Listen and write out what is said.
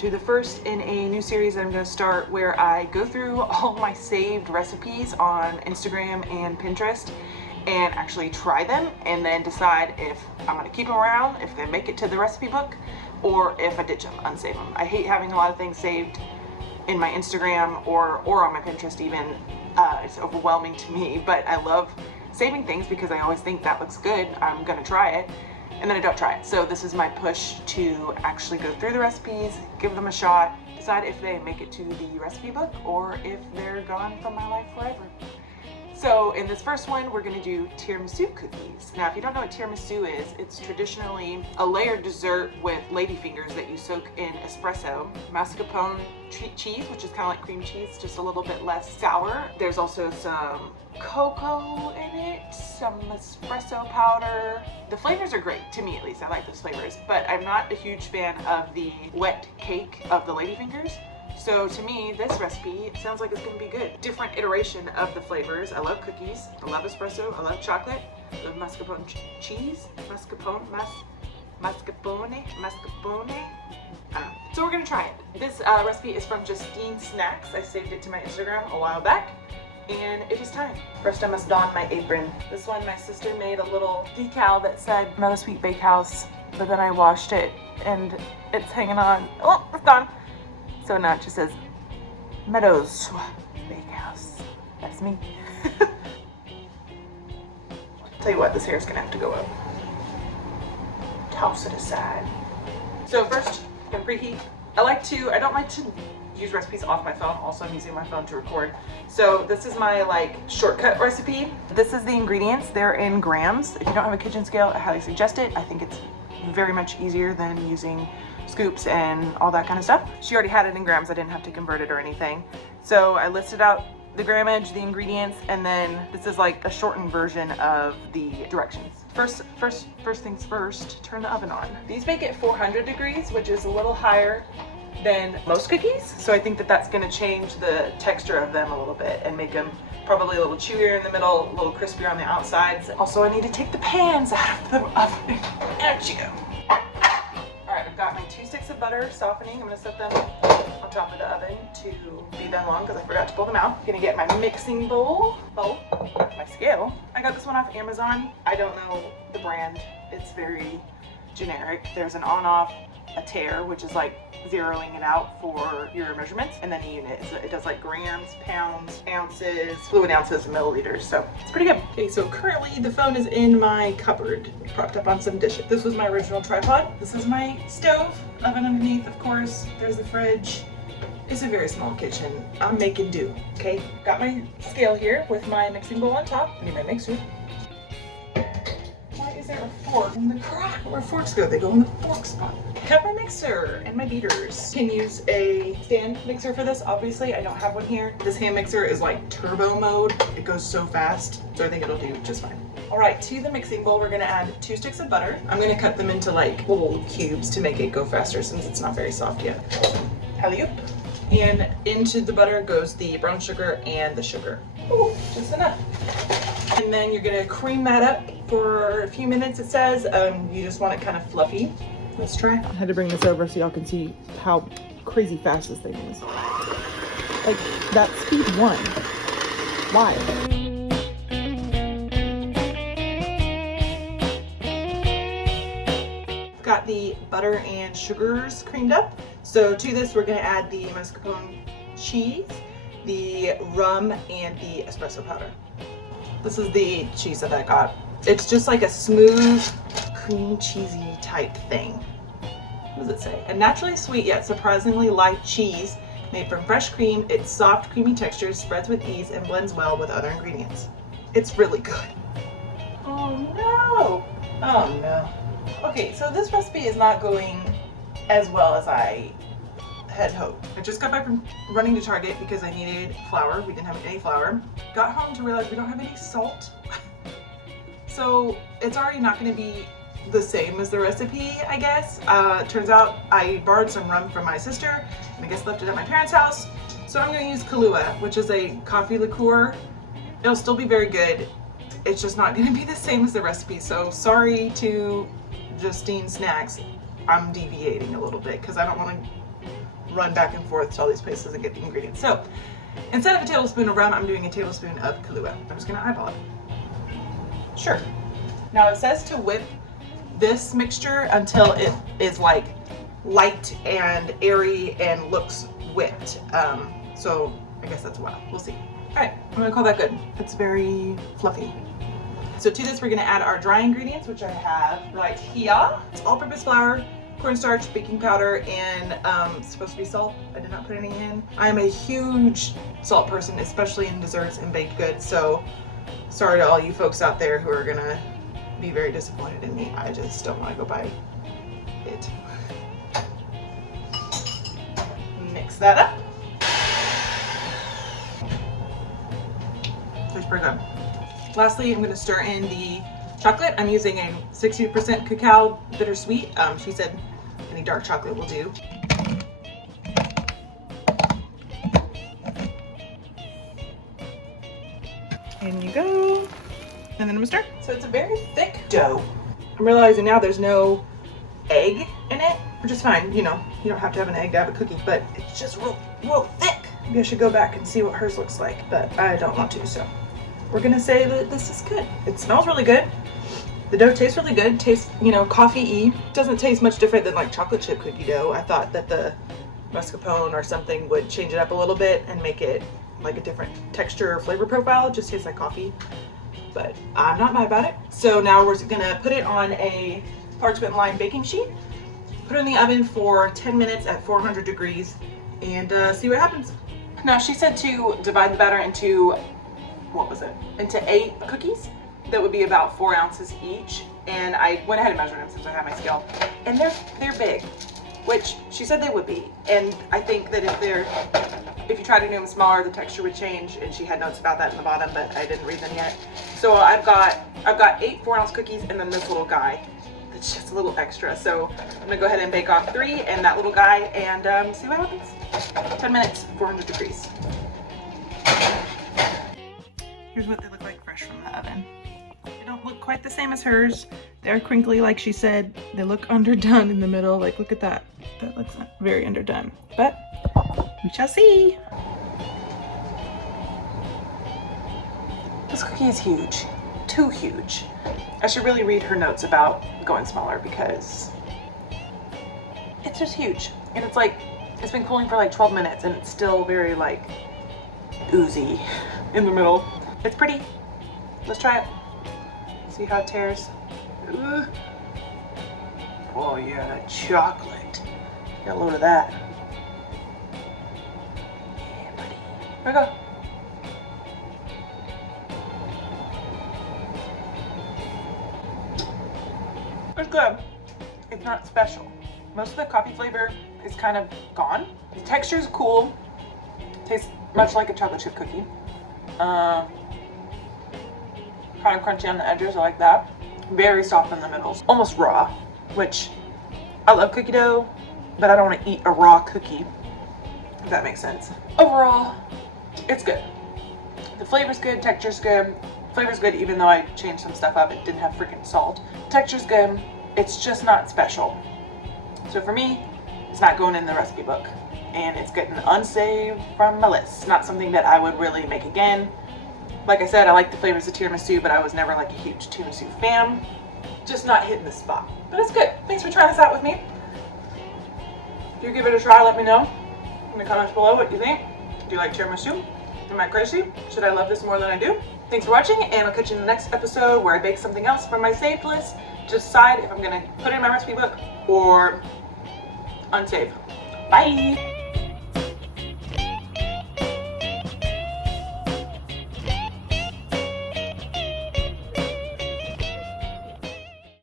to the first in a new series that I'm going to start where I go through all my saved recipes on Instagram and Pinterest and actually try them and then decide if I'm going to keep them around, if they make it to the recipe book, or if I ditch them, unsave them. I hate having a lot of things saved in my Instagram or on my Pinterest even. It's overwhelming to me, but I love saving things because I always think that looks good, I'm going to try it, and then I don't try it. So this is my push to actually go through the recipes, give them a shot, decide if they make it to the recipe book or if they're gone from my life forever. So in this first one, we're gonna do tiramisu cookies. Now, if you don't know what tiramisu is, it's traditionally a layered dessert with ladyfingers that you soak in espresso, mascarpone cheese, which is kind of like cream cheese, just a little bit less sour. There's also some cocoa in it, some espresso powder. The flavors are great, to me at least. I like those flavors, but I'm not a huge fan of the wet cake of the ladyfingers. So to me, this recipe sounds like it's gonna be good. Different iteration of the flavors. I love cookies, I love espresso, I love chocolate, I love mascarpone cheese, mascarpone, I don't know. So we're gonna try it. This recipe is from Justine Snacks. I saved it to my Instagram a while back, and it is time. First I must don my apron. This one, my sister made a little decal that said Meadow Sweet Bakehouse, but then I washed it and it's hanging on. Oh, it's gone. So now it just says Meadows Bakehouse. That's me. Tell you what, this hair is gonna have to go up. Toss it aside. So first, I'm gonna preheat. I don't like to use recipes off my phone. Also, I'm using my phone to record. So this is my shortcut recipe. This is the ingredients. They're in grams. If you don't have a kitchen scale, I highly suggest it. I think it's very much easier than using scoops and all that kind of stuff. She already had it in grams. I didn't have to convert it or anything. So I listed out the grammage, the ingredients, and then this is like a shortened version of the directions. First things first, turn the oven on. These bake at 400 degrees, which is a little higher than most cookies. So I think that that's gonna change the texture of them a little bit and make them probably a little chewier in the middle, a little crispier on the outsides. Also, I need to take the pans out of the oven. Out you go. I've got my 2 sticks of butter softening. I'm going to set them on top of the oven to be done long because I forgot to pull them out. I'm going to get my mixing bowl, my scale. I got this one off Amazon. I don't know the brand. It's very generic. There's an on-off, a tare, which is like zeroing it out for your measurements, and then a unit. So it does like grams, pounds, ounces, fluid ounces, milliliters. So it's pretty good. Okay, so currently the phone is in my cupboard, propped up on some dishes. This was my original tripod. This is my stove, oven underneath, of course. There's the fridge. It's a very small kitchen. I'm making do, okay? Got my scale here with my mixing bowl on top. I need my mixer. Why is there a fork in the crack? Where forks go? They go in the fork spot. Have my mixer and my beaters. Can use a stand mixer for this. Obviously, I don't have one here. This hand mixer is like turbo mode. It goes so fast, so I think it'll do just fine. All right, to the mixing bowl, we're gonna add 2 sticks of butter. I'm gonna cut them into like little cubes to make it go faster since it's not very soft yet. Alley-oop. And into the butter goes the brown sugar and the sugar. Ooh, just enough. And then you're gonna cream that up for a few minutes, it says. You just want it kind of fluffy. Let's try. I had to bring this over so y'all can see how crazy fast this thing is. Like, that's speed 1. Why? Got the butter and sugars creamed up. So to this, we're gonna add the mascarpone cheese, the rum, and the espresso powder. This is the cheese that I got. It's just like a smooth, cream cheesy type thing. What does it say? A naturally sweet yet surprisingly light cheese made from fresh cream. Its soft, creamy texture spreads with ease and blends well with other ingredients. It's really good. Oh no! Oh no. Okay, so this recipe is not going as well as I had hoped. I just got back from running to Target because I needed flour. We didn't have any flour. Got home to realize we don't have any salt. So it's already not going to be the same as the recipe, I guess. Turns out I borrowed some rum from my sister and I guess left it at my parents' house. So I'm going to use Kahlua, which is a coffee liqueur. It'll still be very good. It's just not going to be the same as the recipe. So sorry to Justine Snacks. I'm deviating a little bit because I don't want to run back and forth to all these places and get the ingredients. So instead of a tablespoon of rum, I'm doing a tablespoon of Kahlua. I'm just gonna eyeball it. Sure. Now it says to whip this mixture until it is like light and airy and looks whipped. So I guess that's a while. We'll see. All right, I'm gonna call that good. It's very fluffy. So to this, we're gonna add our dry ingredients, which I have right here. It's all-purpose flour, cornstarch, baking powder, and it's supposed to be salt. I did not put any in. I'm a huge salt person, especially in desserts and baked goods. So sorry to all you folks out there who are gonna be very disappointed in me. I just don't wanna go buy it. Mix that up. Tastes pretty good. Lastly, I'm going to stir in the chocolate. I'm using a 60% cacao bittersweet. She said any dark chocolate will do. In you go. And then I'm going to stir. So it's a very thick dough. I'm realizing now there's no egg in it, which is fine. You know, you don't have to have an egg to have a cookie, but it's just real thick. Maybe I should go back and see what hers looks like, but I don't want to, so. We're gonna say that this is good. It smells really good. The dough tastes really good. Tastes, you know, coffee-y. Doesn't taste much different than like chocolate chip cookie dough. I thought that the mascarpone or something would change it up a little bit and make it like a different texture or flavor profile. It just tastes like coffee, but I'm not mad about it. So now we're gonna put it on a parchment lined baking sheet, put it in the oven for 10 minutes at 400 degrees and see what happens. Now she said to divide the batter into into 8 cookies. That would be about 4 ounces each. And I went ahead and measured them since I have my scale. And they're big, which she said they would be. And I think that if you try to do them smaller, the texture would change. And she had notes about that in the bottom, but I didn't read them yet. So I've got 8 4-ounce cookies and then this little guy that's just a little extra. So I'm gonna go ahead and bake off 3 and that little guy and see what happens. 10 minutes, 400 degrees. Here's what they look like fresh from the oven. They don't look quite the same as hers. They're crinkly like she said. They look underdone in the middle. Like, look at that. That looks very underdone. But we shall see. This cookie is huge. Too huge. I should really read her notes about going smaller because it's just huge. And it's like, it's been cooling for like 12 minutes and it's still very like oozy in the middle. It's pretty. Let's try it. See how it tears. Ooh. Oh yeah, that chocolate. Got a load of that. Yeah, buddy. Here we go. It's good. It's not special. Most of the coffee flavor is kind of gone. The texture is cool. Tastes much like a chocolate chip cookie. Kind of crunchy on the edges, I like that. Very soft in the middle, almost raw, which I love cookie dough, but I don't want to eat a raw cookie, if that makes sense. Overall, it's good. The flavor's good, texture's good. Flavor's good even though I changed some stuff up. It didn't have freaking salt. Texture's good. It's just not special. So for me, it's not going in the recipe book. And it's getting unsaved from my list. Not something that I would really make again. Like I said, I like the flavors of tiramisu, but I was never like a huge tiramisu fan. Just not hitting the spot. But it's good. Thanks for trying this out with me. If you give it a try, let me know in the comments below what you think. Do you like tiramisu? Am I crazy? Should I love this more than I do? Thanks for watching, and I'll catch you in the next episode where I bake something else from my saved list to decide if I'm going to put it in my recipe book or unsave. Bye!